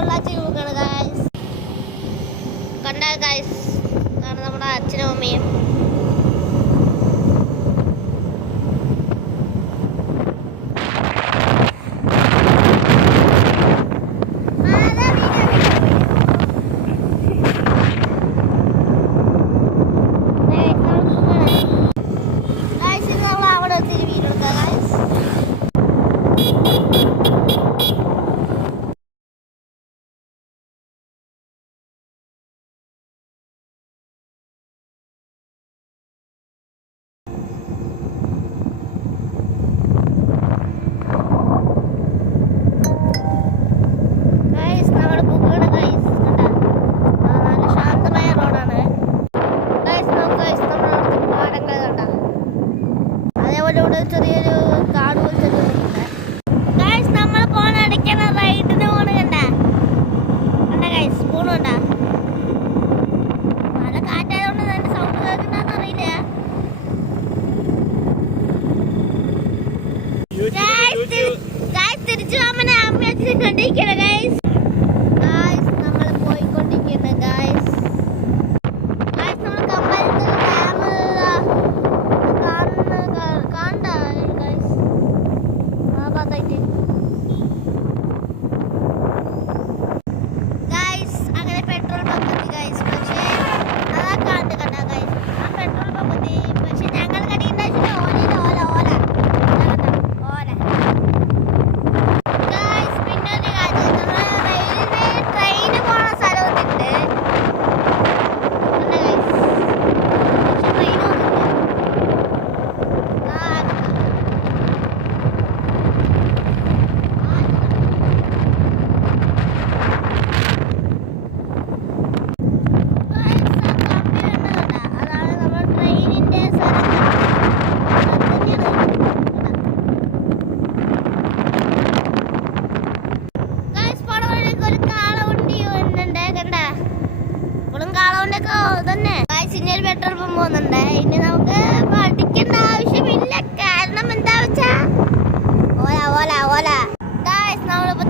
പൊള്ളാച്ചി നോക്കാണ് ഗൈസ്. കണ്ട ഗൈസ്, ഇതാണ് നമ്മുടെ അച്ഛനും അമ്മയും. ചെറിയൊരു കാട് പോലത്തെ ഗൈസ്, നമ്മൾ പോണ അടിക്കണ റൈഡിന് പോണ കണ്ട ഗൈസ്, പോണുണ്ട. നല്ല കാറ്റായതുകൊണ്ട് തന്നെ സൗണ്ട് കേൾക്കണ്ടെന്ന് അറിയില്ല. ഗൈസ് തിരിച്ചു പോകാൻ അമ്മ കണ്ടിരിക്കണ ഗൈസ്. ഗൈസ് നമ്മൾ പോയിക്കൊണ്ടിരിക്കണ ഗൈസ്. ഗൈസ് നമ്മൾ കമ്പലത്തിൽ പെട്രോൾ പമ്പ് പോകുന്നുണ്ട്. ഇനി നമുക്ക് പഠിക്കേണ്ട ആവശ്യമില്ല. കാരണം എന്താ വെച്ചാ ഓല ഓല ഓല. നമ്മളിപ്പോ